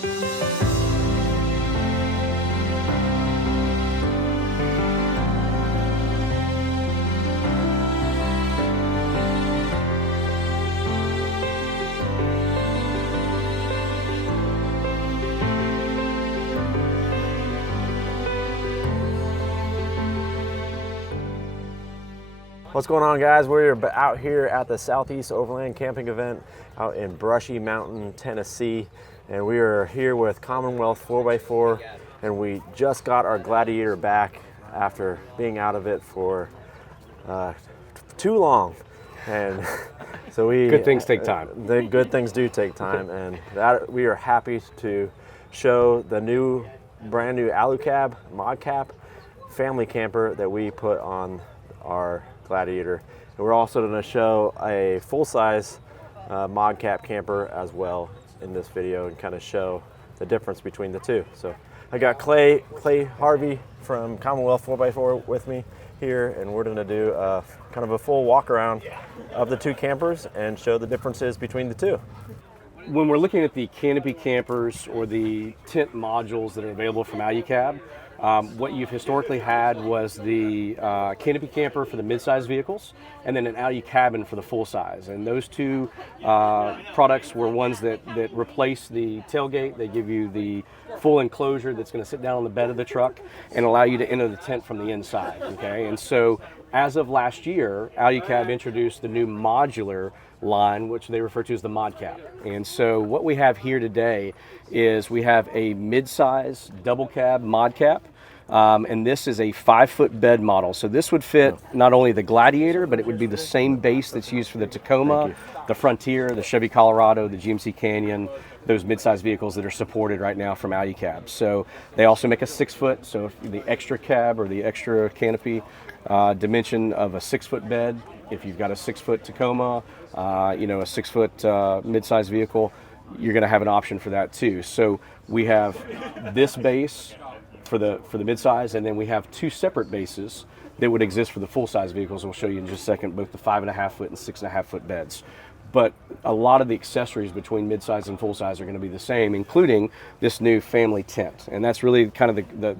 What's going on, guys? We're out here at the Southeast Overland camping event out in Brushy Mountain, Tennessee, and we are here with Commonwealth 4x4, and we just got our Gladiator back after being out of it for too long. And so good things take time. The good things do take time, and that we are happy to show the brand new Alu-Cab ModCap family camper that we put on our Gladiator. And we're also going to show a full-size ModCap camper as well in this video and kind of show the difference between the two. So I got Clay Harvey from Commonwealth 4x4 with me here, and we're going to do kind of a full walk around of the two campers and show the differences between the two. When we're looking at the canopy campers or the tent modules that are available from Alu-Cab, what you've historically had was the canopy camper for the mid-size vehicles and then an Alu-Cabin for the full-size. And those two products were ones that replace the tailgate. They give you the full enclosure that's going to sit down on the bed of the truck and allow you to enter the tent from the inside. Okay, and so as of last year, Alu-Cab introduced the new modular line, which they refer to as the ModCap. And so what we have here today is we have a mid-size double cab ModCap, and this is a 5-foot bed model. So this would fit not only the Gladiator, but it would be the same base that's used for the Tacoma, the Frontier, the Chevy Colorado, the GMC Canyon, those mid-size vehicles that are supported right now from Alu-Cab. So they also make a 6-foot, so if the extra cab or the extra canopy dimension of a 6-foot bed, if you've got a 6-foot Tacoma, a 6-foot mid-size vehicle, you're going to have an option for that too. So we have this base for the mid-size, and then we have two separate bases that would exist for the full-size vehicles. We'll show you in just a second, both the 5.5-foot and 6.5-foot beds. But a lot of the accessories between mid-size and full-size are going to be the same, including this new family tent. And that's really kind of the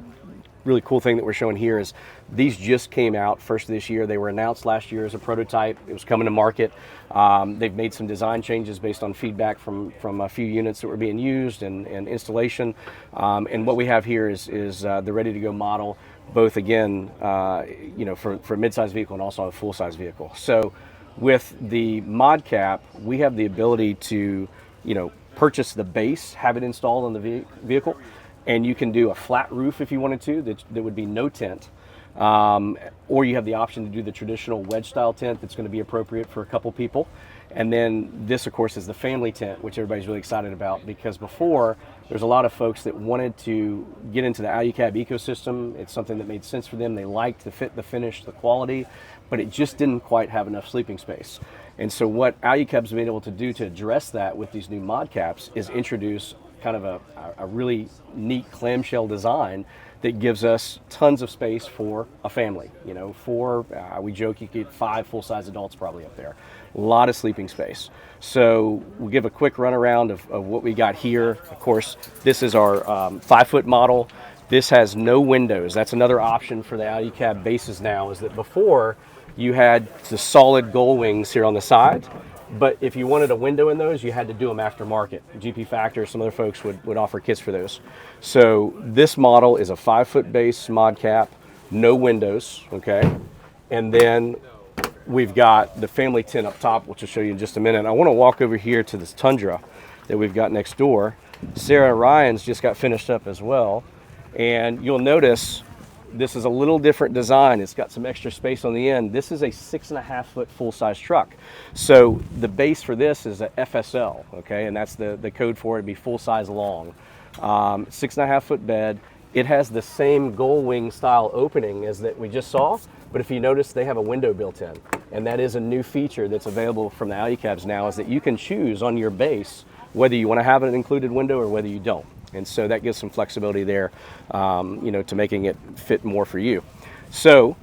really cool thing that we're showing here is these just came out first this year. They were announced last year as a prototype. It was coming to market. They've made some design changes based on feedback from a few units that were being used and installation. And what we have here is the ready-to-go model, both again, for a mid-size vehicle and also a full-size vehicle. So with the ModCap, we have the ability to, purchase the base, have it installed on the vehicle, and you can do a flat roof if you wanted to, that would be no tent. Or you have the option to do the traditional wedge style tent that's going to be appropriate for a couple people. And then this, of course, is the family tent, which everybody's really excited about, because before there's a lot of folks that wanted to get into the Alu-Cab ecosystem. It's something that made sense for them. They liked the fit, the finish, the quality, but it just didn't quite have enough sleeping space. And so what Alu-Cab's been able to do to address that with these new ModCaps is introduce kind of a really neat clamshell design that gives us tons of space for a family. We joke you could get 5 full-size adults probably up there. A lot of sleeping space. So we'll give a quick run around of what we got here. Of course, this is our 5-foot model. This has no windows. That's another option for the Alu-Cab bases now, is that before you had the solid gull wings here on the side. But if you wanted a window in those, you had to do them aftermarket. GP Factor, some other folks would offer kits for those. So this model is a 5-foot base ModCap, no windows, okay? And then we've got the family tent up top, which I'll show you in just a minute. I want to walk over here to this Tundra that we've got next door. Sarah Ryan's just got finished up as well. And you'll notice this is a little different design. It's got some extra space on the end. This is a 6.5-foot full-size truck. So the base for this is a FSL, okay? And that's the code for it. It'd be full-size long. 6.5-foot bed. It has the same gull wing style opening as that we just saw, but if you notice, they have a window built in. And that is a new feature that's available from the Alu-Cabs now, is that you can choose on your base whether you want to have an included window or whether you don't. And so that gives some flexibility there, to making it fit more for you. So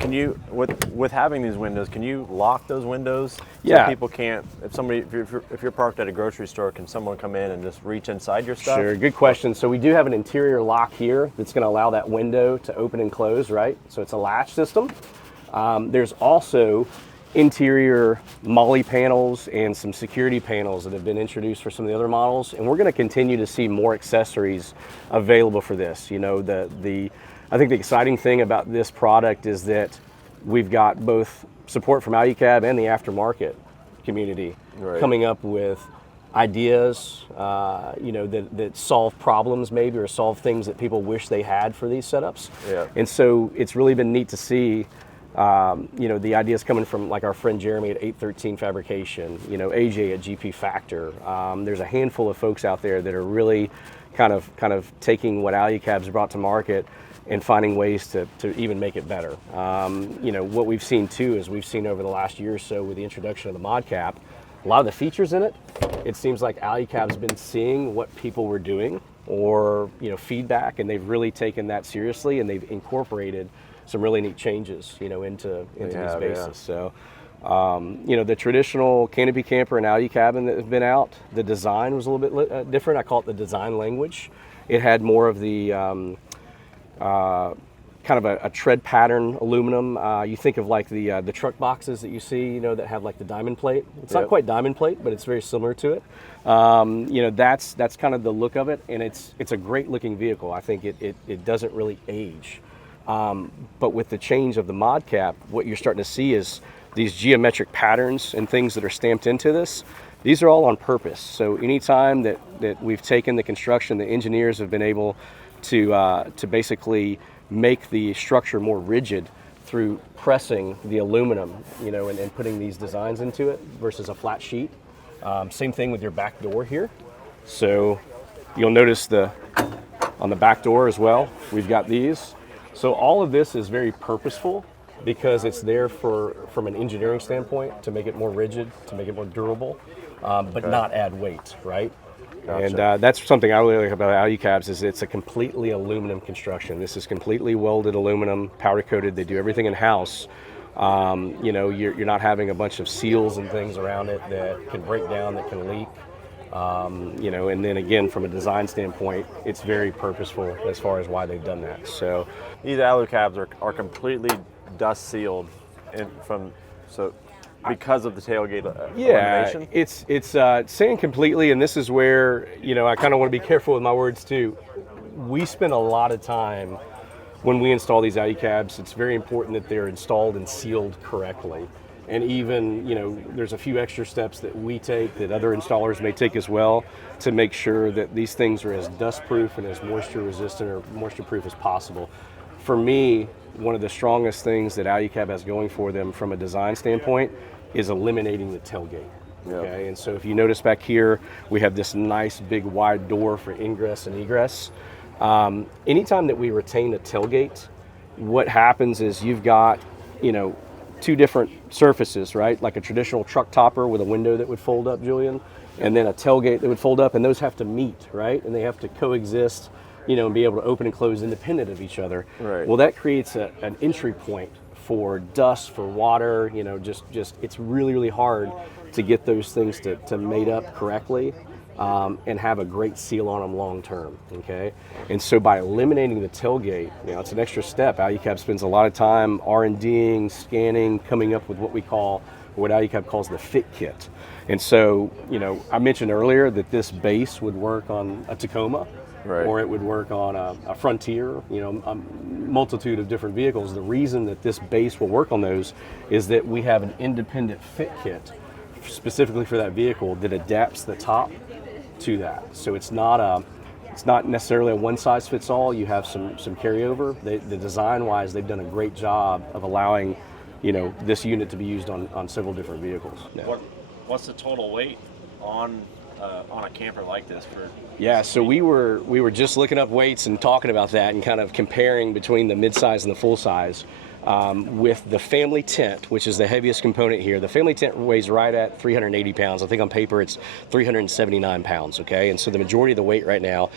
Can you, with having these windows, can you lock those windows? Yeah. So people can't. If you're parked at a grocery store, can someone come in and just reach inside your stuff? Sure, good question. So we do have an interior lock here that's going to allow that window to open and close, right? So it's a latch system. There's also interior MOLLE panels and some security panels that have been introduced for some of the other models, and we're going to continue to see more accessories available for this. You know, I think the exciting thing about this product is that we've got both support from Alu-Cab and the aftermarket community coming up with ideas, you know, that solve problems maybe, or solve things that people wish they had for these setups. Yeah. And so it's really been neat to see, you know, the ideas coming from like our friend Jeremy at 813 Fabrication, you know, AJ at GP Factor. There's a handful of folks out there that are really kind of taking what Alu-Cab's brought to market and finding ways to even make it better. You know, what we've seen too is we've seen over the last year or so with the introduction of the ModCap, a lot of the features in it, it seems like Alu-Cab's been seeing what people were doing, or, you know, feedback, and they've really taken that seriously, and they've incorporated some really neat changes, you know, into these bases. So, you know, the traditional canopy camper and Alu-Cab that have been out, the design was a little bit different. I call it the design language. It had more of the kind of a tread pattern aluminum. You think of like the truck boxes that you see, you know, that have like the diamond plate. It's not quite diamond plate, but it's very similar to it. You know, that's kind of the look of it, and it's a great looking vehicle. I think it doesn't really age. But with the change of the ModCap, what you're starting to see is these geometric patterns and things that are stamped into this. These are all on purpose. So anytime that we've taken the construction, the engineers have been able to basically make the structure more rigid through pressing the aluminum, you know, and putting these designs into it versus a flat sheet. Same thing with your back door here. So you'll notice on the back door as well, we've got these. So all of this is very purposeful because it's there from an engineering standpoint to make it more rigid, to make it more durable, but not add weight, right? Gotcha. And that's something I really like about Alu-Cabs is it's a completely aluminum construction. This is completely welded aluminum, powder coated. They do everything in house. You know, you're not having a bunch of seals and things around it that can break down, that can leak. You know, and then again, from a design standpoint, it's very purposeful as far as why they've done that. So these Alu-Cabs are completely dust sealed because of the tailgate elimination? It's saying completely, and this is where, you know, I kind of want to be careful with my words too. We spend a lot of time when we install these Alu-Cabs. It's very important that they're installed and sealed correctly. And even, you know, there's a few extra steps that we take that other installers may take as well to make sure that these things are as dust proof and as moisture resistant or moisture proof as possible. For me, one of the strongest things that Alu-Cab has going for them from a design standpoint is eliminating the tailgate. Okay, and so if you notice back here, we have this nice big wide door for ingress and egress. Anytime that we retain a tailgate, what happens is you've got, you know, two different surfaces, right? Like a traditional truck topper with a window that would fold up, Julian, and then a tailgate that would fold up, and those have to meet, right? And they have to coexist, you know, and be able to open and close independent of each other. Right. Well, that creates an entry point for dust, for water, you know, just it's really, really hard to get those things to mate up correctly and have a great seal on them long term, okay? And so by eliminating the tailgate, you know, it's an extra step. Alu-Cab spends a lot of time R&Ding, scanning, coming up with what Alu-Cab calls the fit kit. And so, you know, I mentioned earlier that this base would work on a Tacoma, right, or it would work on a Frontier, you know, a multitude of different vehicles. The reason that this base will work on those is that we have an independent fit kit specifically for that vehicle that adapts the top to that. So it's not necessarily a one size fits all. You have some carryover. The design wise, they've done a great job of allowing, you know, this unit to be used on several different vehicles. Yeah. What's the total weight on a camper like this? So we were just looking up weights and talking about that and kind of comparing between the midsize and the full size. with the family tent, which is the heaviest component here. The family tent weighs right at 380 pounds. I think on paper it's 379 pounds, okay? And so the majority of the weight right now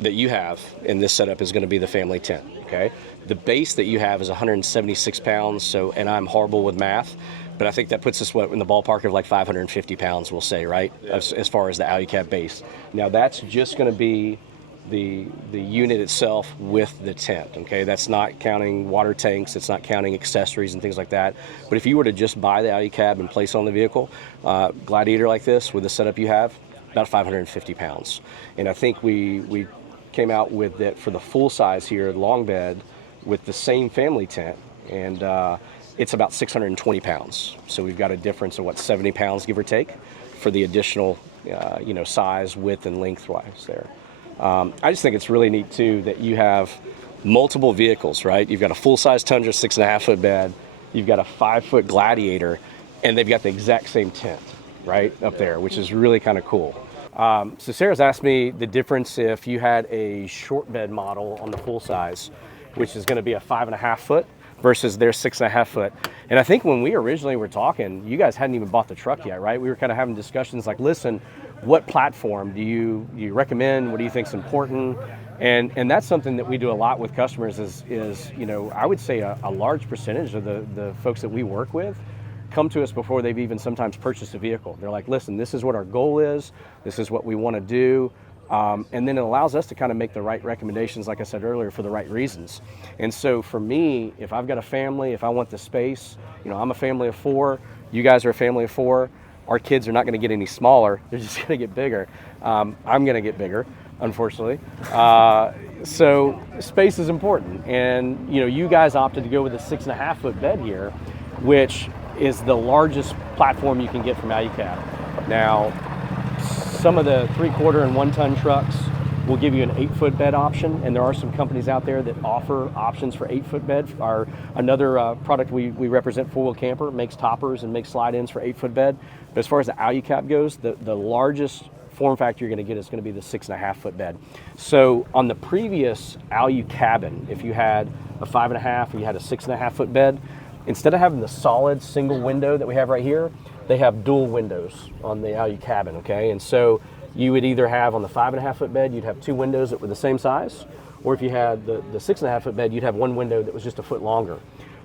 that you have in this setup is going to be the family tent, okay? The base that you have is 176 pounds, so, and I'm horrible with math, but I think that puts us in the ballpark of like 550 pounds, we'll say, right? Yeah. As far as the Alu-Cab base. Now that's just going to be the unit itself with the tent, okay? That's not counting water tanks, it's not counting accessories and things like that. But if you were to just buy the Alu-Cab and place it on the vehicle, Gladiator like this, with the setup you have, about 550 pounds. And I think we came out with it for the full size here, long bed, with the same family tent, and it's about 620 pounds. So we've got a difference of, what, 70 pounds, give or take, for the additional size, width, and lengthwise there. I just think it's really neat too that you have multiple vehicles, right? You've got a full-size Tundra 6.5 foot bed, you've got a 5 foot Gladiator, and they've got the exact same tent right up there, which is really kind of cool. So Sarah's asked me the difference if you had a short bed model on the full size, which is going to be a 5.5 foot versus their 6.5 foot. And I think when we originally were talking, you guys hadn't even bought the truck yet, right? We were kind of having discussions like, listen, what platform do you recommend? What do you think is important? And that's something that we do a lot with customers is I would say a large percentage of the folks that we work with come to us before they've even sometimes purchased a vehicle. They're like, listen, this is what our goal is. This is what we want to do. And then it allows us to kind of make the right recommendations, like I said earlier, for the right reasons. And so for me, if I've got a family, if I want the space, I'm a family of 4, you guys are a family of 4, our kids are not going to get any smaller, they're just going to get bigger. I'm going to get bigger, unfortunately. So space is important. And you guys opted to go with a 6.5 foot bed here, which is the largest platform you can get from Alu-Cab. Now, some of the 3/4 and 1 ton trucks will give you an 8 foot bed option, and there are some companies out there that offer options for 8 foot bed. Another product we represent, 4-Wheel Camper, makes toppers and makes slide-ins for 8 foot bed. But as far as the Alu-Cab goes, the largest form factor you're going to get is going to be the 6.5 foot bed. So on the previous Alu-Cabin, if you had a 5.5 or you had a 6.5 foot bed, instead of having the solid single window that we have right here, they have dual windows on the Alu-Cabin, okay? And so you would either have on the 5.5 foot bed, you'd have 2 windows that were the same size, or if you had the 6.5 foot bed, you'd have 1 window that was just a foot longer.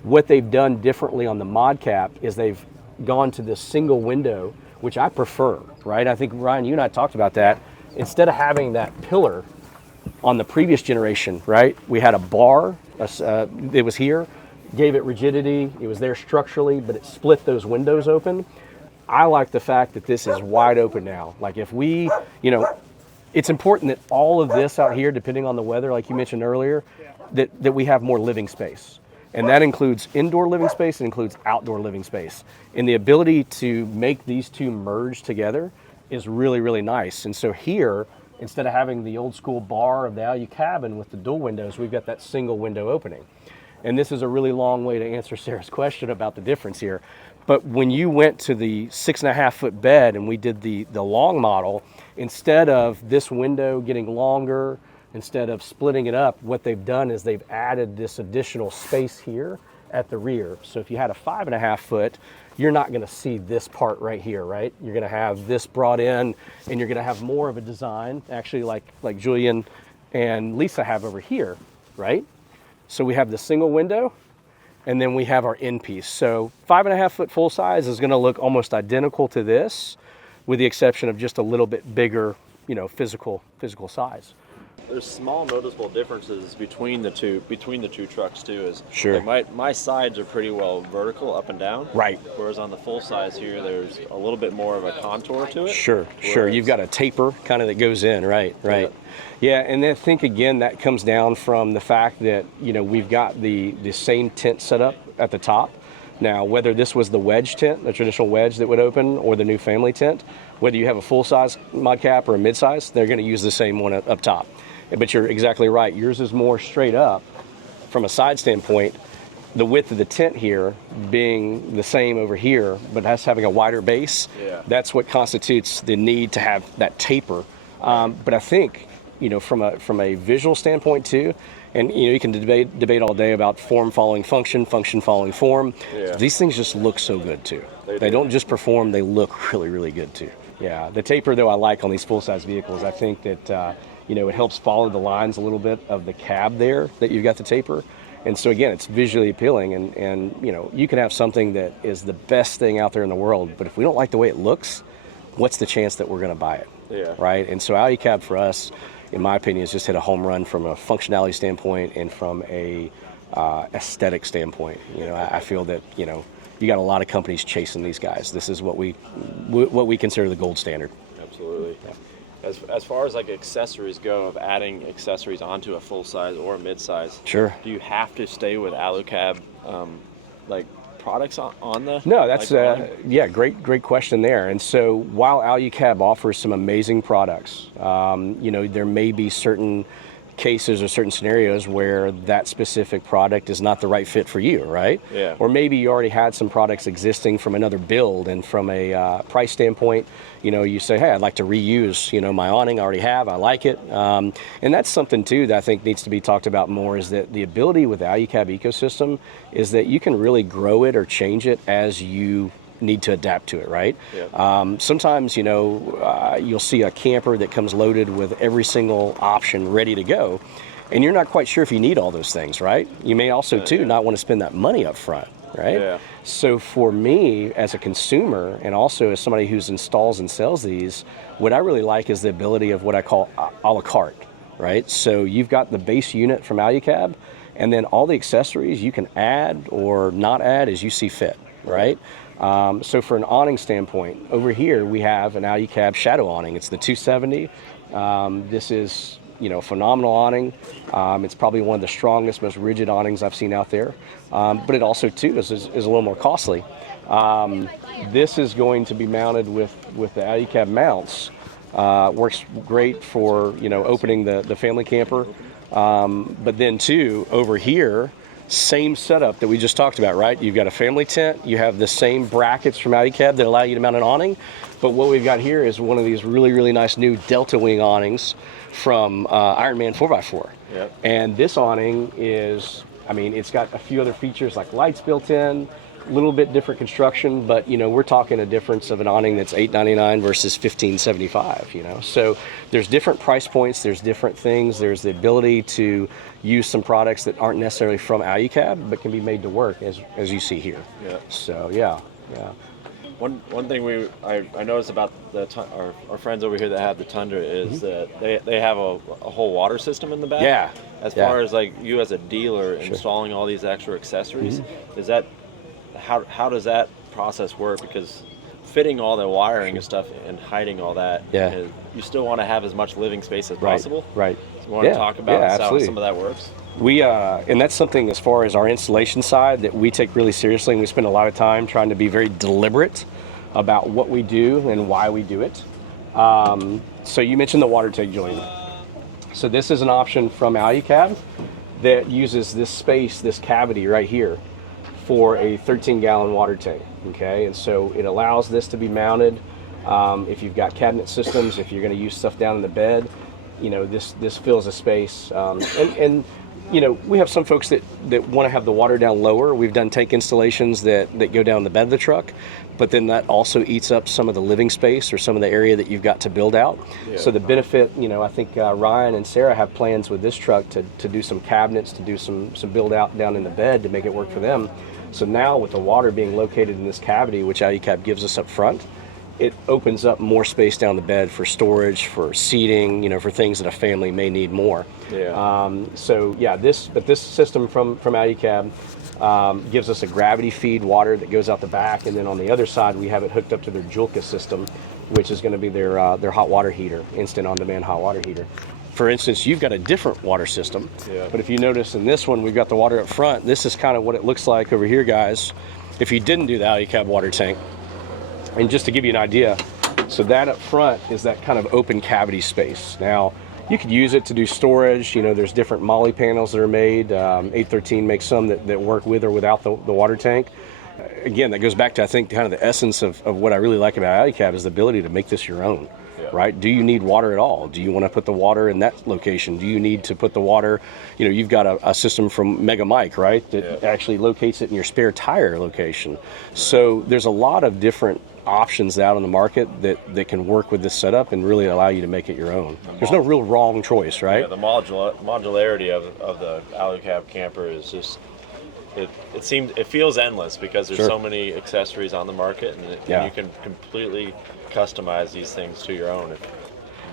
What they've done differently on the ModCap is they've gone to this single window, which I prefer, right? I think, Ryan, you and I talked about that. Instead of having that pillar on the previous generation, right? We had a bar, it was here, gave it rigidity, it was there structurally, but it split those windows open. I like the fact that this is wide open now. Like if we, it's important that all of this out here, depending on the weather, like you mentioned earlier, that we have more living space. And that includes indoor living space, it includes outdoor living space. And the ability to make these two merge together is really, really nice. And so here, instead of having the old school bar of the Alu-Cabin with the dual windows, we've got that single window opening. And this is a really long way to answer Sarah's question about the difference here. But when you went to the 6.5 foot bed and we did the long model, instead of this window getting longer, instead of splitting it up, what they've done is they've added this additional space here at the rear. So if you had a 5.5 foot, you're not going to see this part right here, right? You're going to have this brought in, and you're going to have more of a design, actually like Julian and Lisa have over here, right? So we have the single window, and then we have our end piece. So 5.5 foot full size is going to look almost identical to this, with the exception of just a little bit bigger, physical size. There's small noticeable differences between the two trucks too. Is sure. Like my sides are pretty well vertical up and down. Right. Whereas on the full size here, there's a little bit more of a contour to it. Sure. You've got a taper kind of that goes in, right? Yeah, and I think again that comes down from the fact that we've got the same tent set up at the top. Now, whether this was the wedge tent, the traditional wedge that would open, or the new family tent, whether you have a full-size ModCap or a mid-size, they're going to use the same one up top. But you're exactly right. Yours is more straight up from a side standpoint. The width of the tent here being the same over here, but us having a wider base, that's what constitutes the need to have that taper. But I think, from a visual standpoint too, And you can debate all day about form following function, function following form. Yeah. These things just look so good too. They don't just perform; they look really, really good too. Yeah, the taper though I like on these full-size vehicles. I think that it helps follow the lines a little bit of the cab there that you've got the taper. And so again, it's visually appealing, and you can have something that is the best thing out there in the world, but if we don't like the way it looks, what's the chance that we're going to buy it? Yeah. Right? And so Alu-Cab for us, in my opinion, has just hit a home run from a functionality standpoint and from a aesthetic standpoint. I feel that you got a lot of companies chasing these guys. This is what we consider the gold standard. Absolutely. Yeah. As far as like accessories go, of adding accessories onto a full size or a mid size, sure. Do you have to stay with Alu-Cab like products on the? No, that's great question there. And so while Alu-Cab offers some amazing products, there may be certain cases or certain scenarios where that specific product is not the right fit for you, right? Yeah. Or maybe you already had some products existing from another build, and from a price standpoint, you say, hey, I'd like to reuse, my awning I already have, I like it. And that's something too that I think needs to be talked about more, is that the ability with the Alu-Cab ecosystem is that you can really grow it or change it as you need to adapt to it, right? Yeah. Sometimes, you'll see a camper that comes loaded with every single option ready to go, and you're not quite sure if you need all those things, right? You may also, not want to spend that money up front, right? Yeah. So for me, as a consumer, and also as somebody who installs and sells these, what I really like is the ability of what I call a la carte, right? So you've got the base unit from Alu-Cab, and then all the accessories you can add or not add as you see fit, right? So for an awning standpoint, over here we have an Alu-Cab shadow awning. It's the 270. This is, a phenomenal awning. It's probably one of the strongest, most rigid awnings I've seen out there. But it also too is a little more costly. This is going to be mounted with the Alu-Cab mounts. Works great for opening the family camper. But then too, over here, same setup that we just talked about, right? You've got a family tent, you have the same brackets from Alu-Cab that allow you to mount an awning, but what we've got here is one of these really, really nice new Delta Wing awnings from Ironman 4x4. Yep. And this awning is, it's got a few other features like lights built in, a little bit different construction, but we're talking a difference of an awning that's $899 versus $1575. So there's different price points, there's different things, there's the ability to use some products that aren't necessarily from Alu-Cab but can be made to work as you see here. Yeah. So yeah. One thing I noticed about our friends over here that have the Tundra is that they have a whole water system in the back. Yeah. As far as like you as a dealer installing all these extra accessories, is that how does that process work? Because fitting all the wiring and stuff and hiding all that, you still want to have as much living space as possible. Right. So you want to talk about how some of that works? We and that's something as far as our installation side that we take really seriously, and we spend a lot of time trying to be very deliberate about what we do and why we do it. So you mentioned the water tank, Julian. So this is an option from Alu-Cab that uses this space, this cavity right here, for a 13-gallon water tank, okay? And so it allows this to be mounted. If you've got cabinet systems, if you're gonna use stuff down in the bed, this fills a space. And we have some folks that wanna have the water down lower. We've done tank installations that go down the bed of the truck, but then that also eats up some of the living space or some of the area that you've got to build out. Yeah. So the benefit, I think Ryan and Sarah have plans with this truck to do some cabinets, to do some build out down in the bed to make it work for them. So now with the water being located in this cavity, which Alu-Cab gives us up front, it opens up more space down the bed for storage, for seating, for things that a family may need more. Yeah. This system from Alu-Cab gives us a gravity feed water that goes out the back, and then on the other side we have it hooked up to their Julka system, which is going to be their hot water heater, instant on-demand hot water heater. For instance, you've got a different water system, but if you notice in this one, we've got the water up front. This is kind of what it looks like over here, guys, if you didn't do the Alu-Cab water tank. And just to give you an idea, so that up front is that kind of open cavity space. Now, you could use it to do storage. There's different Molly panels that are made. 813 makes some that work with or without the water tank. Again, that goes back to, I think, kind of the essence of what I really like about Alu-Cab is the ability to make this your own. right? Do you need water at all? Do you want to put the water in that location? Do you need to put the water, you've got a system from Mega Mike, right, that actually locates it in your spare tire location. Right. So there's a lot of different options out on the market that can work with this setup and really allow you to make it your own. There's no real wrong choice, right? Yeah, the modularity of the Alu-Cab camper is just, it feels endless because there's so many accessories on the market, and you can completely customize these things to your own.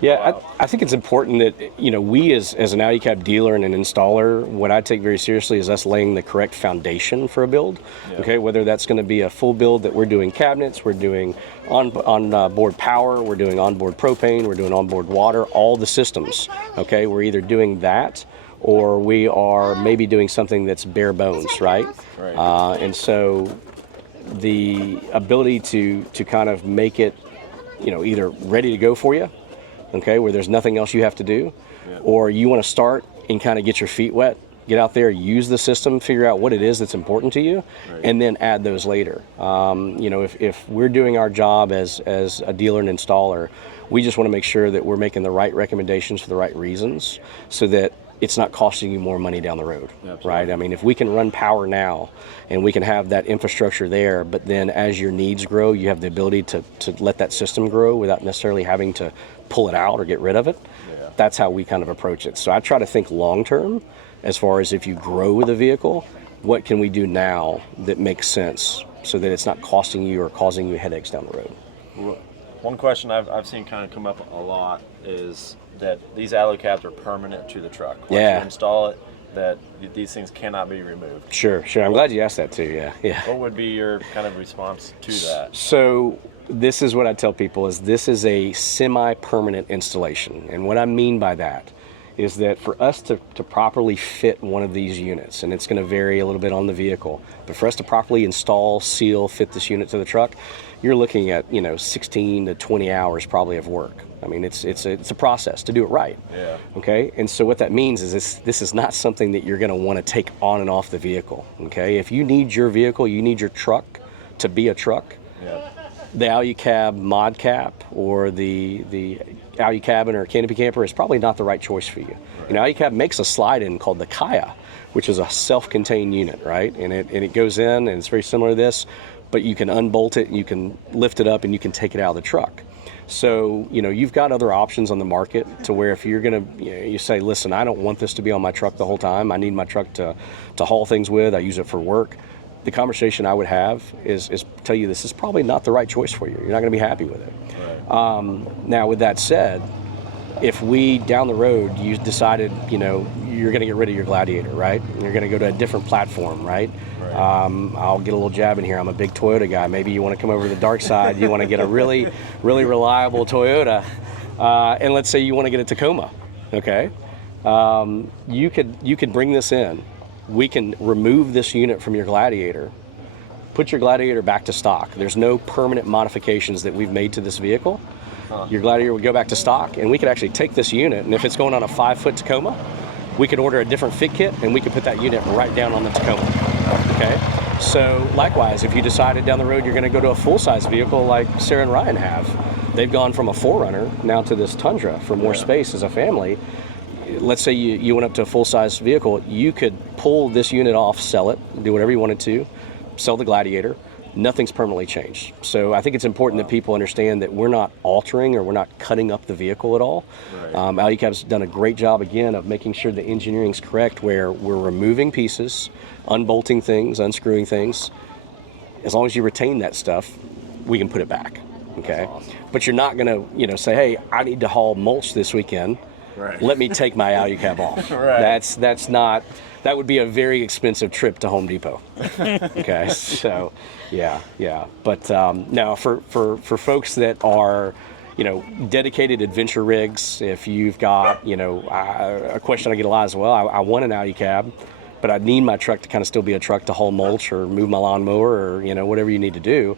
I think it's important that we as an Alu-Cab dealer and an installer, what I take very seriously is us laying the correct foundation for a build. Okay, whether that's going to be a full build that we're doing cabinets, we're doing on board power, we're doing onboard propane, we're doing onboard water, all the systems. Okay, we're either doing that or we are maybe doing something that's bare bones, right? And so the ability to kind of make it either ready to go for you, okay, where there's nothing else you have to do, or you want to start and kind of get your feet wet, get out there, use the system, figure out what it is that's important to you, and then add those later. If we're doing our job as a dealer and installer, we just want to make sure that we're making the right recommendations for the right reasons so that it's not costing you more money down the road, right? I mean, if we can run power now and we can have that infrastructure there, but then as your needs grow, you have the ability to let that system grow without necessarily having to pull it out or get rid of it. That's how we kind of approach it. So I try to think long term as far as if you grow with a vehicle, what can we do now that makes sense so that it's not costing you or causing you headaches down the road? One question I've seen kind of come up a lot is that these Alu-Cabs are permanent to the truck. Once you install it, that these things cannot be removed. Sure. I'm glad you asked that too, yeah. What would be your kind of response to that? So this is what I tell people is this is a semi-permanent installation. And what I mean by that is that for us to properly fit one of these units, and it's going to vary a little bit on the vehicle, but for us to properly install, seal, fit this unit to the truck, you're looking at 16 to 20 hours probably of work. I mean, it's a process to do it right. Okay, and so what that means is this is not something that you're going to want to take on and off the vehicle. Okay, if you need your vehicle, you need your truck to be a truck. The Alu-Cab ModCap or the Alu-Cabin or Canopy Camper is probably not the right choice for you. Alu-Cab makes a slide-in called the Kaya, which is a self-contained unit, right? And it goes in, and it's very similar to this, but you can unbolt it, and you can lift it up, and you can take it out of the truck. So, you've got other options on the market to where if you're going to, you say, listen, I don't want this to be on my truck the whole time. I need my truck to haul things with. I use it for work. The conversation I would have is tell you this is probably not the right choice for you. You're not going to be happy with it. Now, with that said, if we down the road you decided you're going to get rid of your Gladiator, right? You're going to go to a different platform, right? I'll get a little jab in here. I'm a big Toyota guy. Maybe you want to come over to the dark side. You want to get a really, really reliable Toyota, and let's say you want to get a Tacoma. Okay, you could bring this in. We can remove this unit from your Gladiator, put your Gladiator back to stock. There's no permanent modifications that we've made to this vehicle. Your Gladiator would go back to stock, and we could actually take this unit, and if it's going on a 5-foot Tacoma, we could order a different fit kit, and we could put that unit right down on the Tacoma. Okay? So likewise, if you decided down the road you're going to go to a full-size vehicle like Sarah and Ryan have, they've gone from a 4Runner now to this Tundra for more space as a family. Let's say you went up to a full-size vehicle, you could pull this unit off, sell it, do whatever you wanted to, sell the Gladiator. Nothing's permanently changed. So I think it's important that people understand that we're not altering or we're not cutting up the vehicle at all. Alu-Cab's done a great job, again, of making sure the engineering's correct where we're removing pieces, unbolting things, unscrewing things. As long as you retain that stuff, we can put it back. Okay? But you're not going to say, hey, I need to haul mulch this weekend. Let me take my Alu-Cab off. That's not. That would be a very expensive trip to Home Depot. Okay, so yeah. But now for folks that are, dedicated adventure rigs, if you've got, a question I get a lot as well. I want an Alu-Cab, but I need my truck to kind of still be a truck to haul mulch or move my lawnmower or whatever you need to do.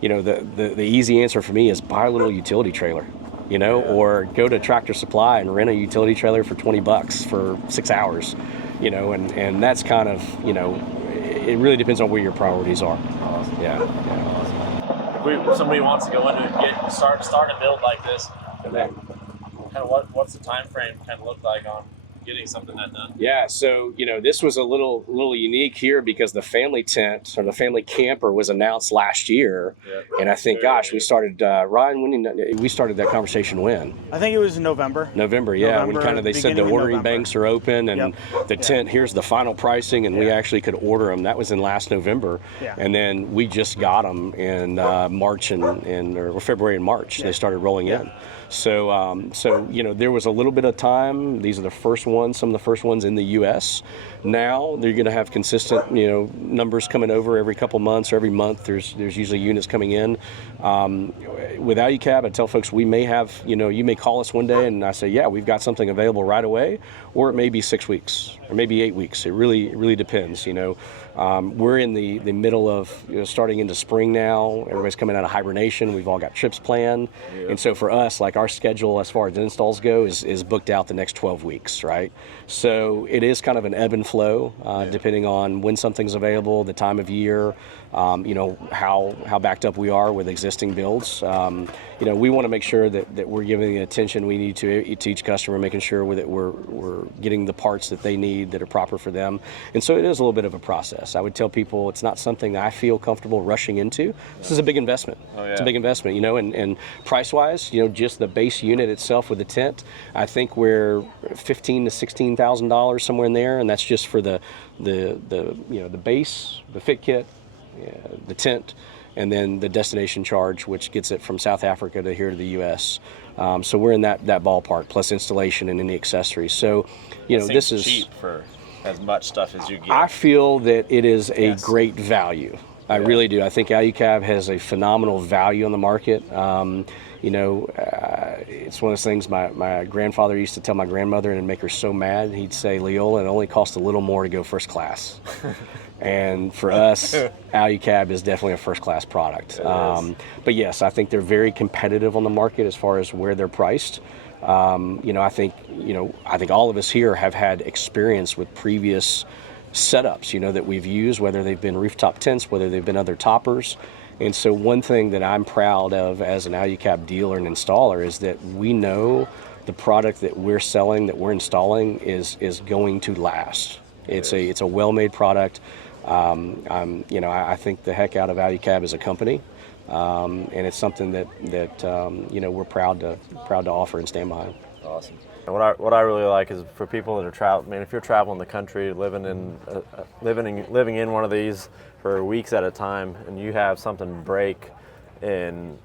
The easy answer for me is buy a little utility trailer. Or go to Tractor Supply and rent a utility trailer for $20 for 6 hours, and that's kind of, it really depends on where your priorities are. If somebody wants to go into and start a build like this, And then, kind of what's the time frame kind of look like on getting something that done? Yeah, so this was a little unique here because the family tent or the family camper was announced last year, and I think, gosh, we started Ryan. We started that conversation when? I think it was in November. November, yeah. When kind of they said the ordering banks are open and the tent. Here's the final pricing, and we actually could order them. That was in last November, and then we just got them in March or February and March. They started rolling in. So there was a little bit of time. These are the first ones, some of the first ones in the U.S. Now they're going to have consistent, numbers coming over every couple months or every month. There's usually units coming in. With Alu-Cab, I tell folks we may have, you may call us one day and I say, yeah, we've got something available right away, or it may be 6 weeks or maybe 8 weeks. It really depends. We're in the middle of starting into spring now. Everybody's coming out of hibernation. We've all got trips planned, and so for us, like our schedule as far as installs go is booked out the next 12 weeks, right? So it is kind of an ebb and flow depending on when something's available, the time of year, how backed up we are with existing builds. We want to make sure that we're giving the attention we need to each customer, making sure that we're getting the parts that they need that are proper for them. And so it is a little bit of a process. I would tell people it's not something that I feel comfortable rushing into. This is a big investment. It's a big investment, and price-wise, just the base unit itself with the tent, I think we're $15,000 to $16,000 somewhere in there, and that's just for the base, the fit kit, the tent, and then the destination charge, which gets it from South Africa to here to the U.S. So we're in that ballpark, plus installation and any accessories. So, this is cheap for as much stuff as you get. I feel that it is a great value. I really do. I think Alu-Cab has a phenomenal value on the market. It's one of those things my grandfather used to tell my grandmother and it'd make her so mad. He'd say, Leola, it only costs a little more to go first class. And for us, Alu-Cab is definitely a first class product. But yes, I think they're very competitive on the market as far as where they're priced. I think all of us here have had experience with previous setups, that we've used, whether they've been rooftop tents, whether they've been other toppers. And so one thing that I'm proud of as an Alu-Cab dealer and installer is that we know the product that we're selling, that we're installing is going to last. It's a well-made product. I think the heck out of Alu-Cab as a company. And it's something that we're proud to offer and stand behind. Awesome. And what I really like is for people that are traveling. I mean, if you're traveling the country, living in one of these for weeks at a time, and you have something break in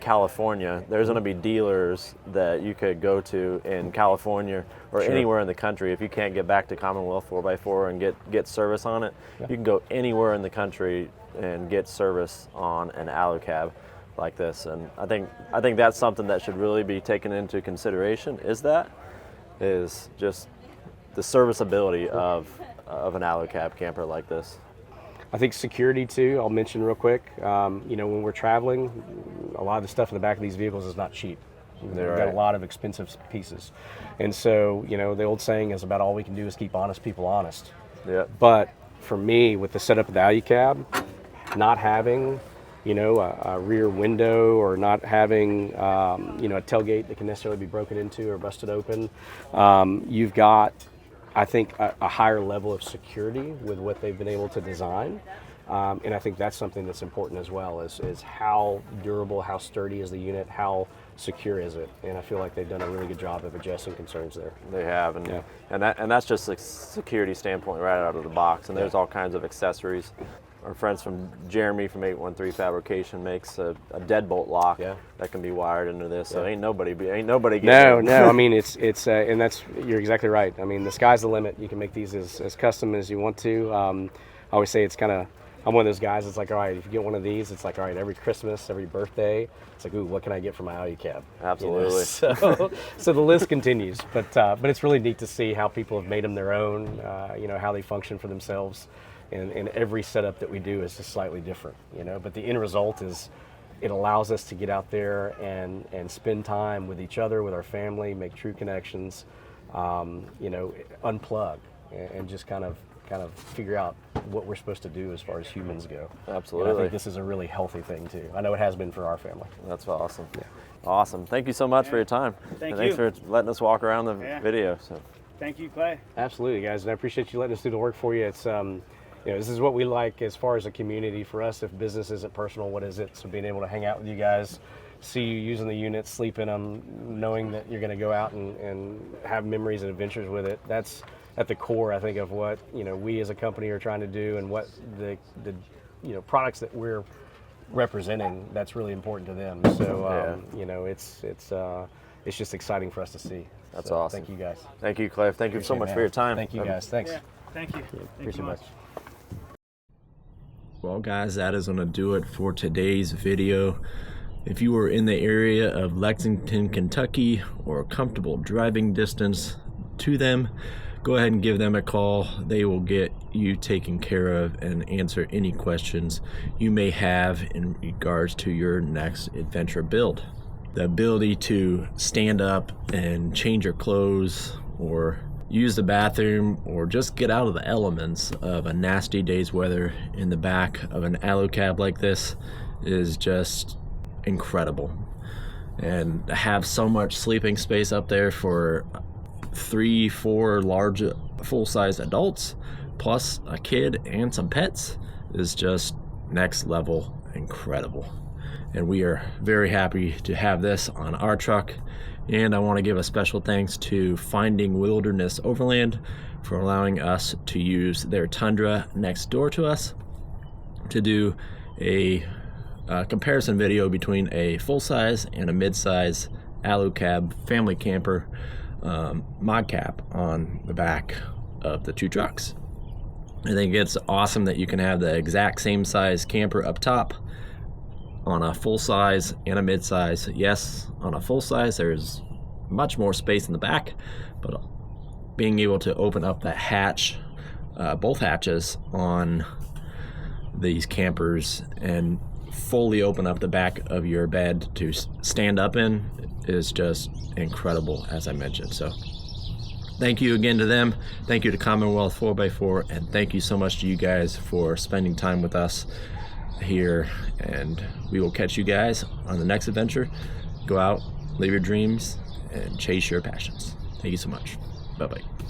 California, there's going to be dealers that you could go to in California or anywhere in the country. If you can't get back to Commonwealth 4x4 and get service on it, you can go anywhere in the country and get service on an Alu-Cab like this. And I think that's something that should really be taken into consideration. Is just the serviceability of an Alu-Cab camper like this. I think security too, I'll mention real quick. When we're traveling, a lot of the stuff in the back of these vehicles is not cheap. We've got a lot of expensive pieces. And so, the old saying is about all we can do is keep honest people honest. Yeah. But for me, with the setup of the Alu-Cab, not having, a rear window or not having, a tailgate that can necessarily be broken into or busted open, you've got, I think, a higher level of security with what they've been able to design. And I think that's something that's important as well, is how durable, how sturdy is the unit, how secure is it? And I feel like they've done a really good job of addressing concerns there. They have, and that's just a security standpoint right out of the box. And there's all kinds of accessories. Our friends from Jeremy from 813 Fabrication makes a deadbolt lock that can be wired into this. So ain't nobody getting No. I mean, it's and that's, you're exactly right. I mean, the sky's the limit. You can make these as custom as you want to. I always say I'm one of those guys. It's like, all right, if you get one of these, it's like, all right, every Christmas, every birthday, it's like, ooh, what can I get for my Alu-Cab? Absolutely. So the list continues, but it's really neat to see how people have made them their own. How they function for themselves. And every setup that we do is just slightly different, but the end result is it allows us to get out there and spend time with each other, with our family, make true connections, unplug and just kind of figure out what we're supposed to do as far as humans go. Absolutely. And I think this is a really healthy thing too. I know it has been for our family. That's awesome. Yeah. Awesome. Thank you so much for your time. Thank Thanks you. for letting us walk around the Yeah. video. So. Thank you, Clay. Absolutely, guys, and I appreciate you letting us do the work for you. It's this is what we like as far as a community. For us, if business isn't personal, what is it? So being able to hang out with you guys, see you using the units, sleep in them, knowing that you're going to go out and have memories and adventures with it. That's at the core, I think, of what we as a company are trying to do, and what the products that we're representing. That's really important to them. So it's just exciting for us to see. That's So, awesome. Thank you guys. Thank you, Cliff. Thank you so much for your time. Thank you guys. Thanks. Yeah, thank you. Thank Appreciate you much. Well, guys, that is going to do it for today's video. If you are in the area of Lexington, Kentucky, or a comfortable driving distance to them, go ahead and give them a call. They will get you taken care of and answer any questions you may have in regards to your next adventure build. The ability to stand up and change your clothes, or use the bathroom, or just get out of the elements of a nasty day's weather in the back of an Alu-Cab like this is just incredible. And to have so much sleeping space up there for 3-4 large full-size adults plus a kid and some pets is just next level incredible. And we are very happy to have this on our truck. And I want to give a special thanks to Finding Wilderness Overland for allowing us to use their Tundra next door to us to do a comparison video between a full-size and a mid-size Alu-Cab family camper ModCap on the back of the two trucks. I think it's awesome that you can have the exact same size camper up top on a full-size and a mid-size. Yes, on a full-size there's much more space in the back, but being able to open up that hatch, both hatches on these campers, and fully open up the back of your bed to stand up in is just incredible, as I mentioned. So thank you again to them. Thank you to Commonwealth 4x4, and thank you so much to you guys for spending time with us here. And we will catch you guys on the next adventure. Go out, live your dreams, and chase your passions. Thank you so much. Bye-bye.